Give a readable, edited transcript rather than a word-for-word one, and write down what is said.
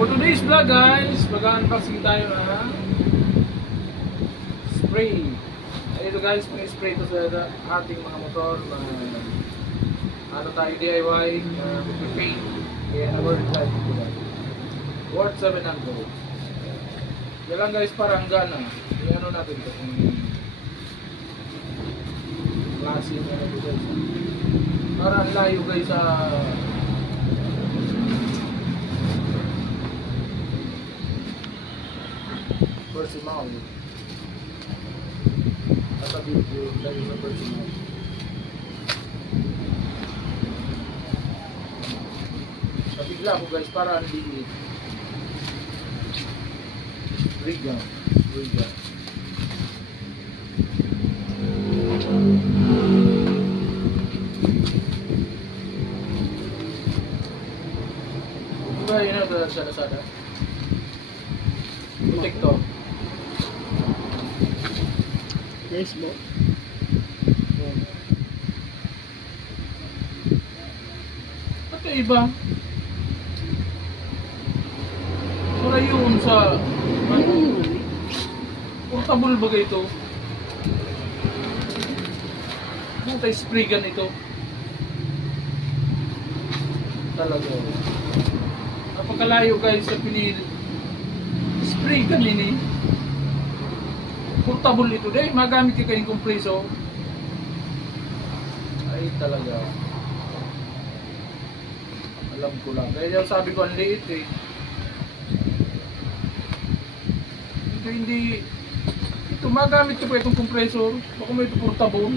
For today's vlog guys, mag-unboxing tayo ng spray. Ito guys, may spray ito sa ating mga motor. Ano tayo DIY, paint. Kaya na-worth life ito guys. Worth 700. Yan lang guys, parang gana. Ano natin ito kung klase na ito guys. Parang layo guys sa Portimao. Nasa video dahil sa Portimao. Nabigla ko guys para ang liit. Riga. Diba yun na sa Lazada? TikTok. Facebook. Ito iba. Wala yun sa portable ba ito? Multi-spray gun ito. Talaga. Napakalayo guys sa pinili. Spray gun ini. Portable ito dahil magamit ka kayong kompreso. Ay talaga. Alam ko lang. Kaya sabi ko ang liit eh. Hindi. Ito magamit ko pa itong compressor. Baka may ito portable.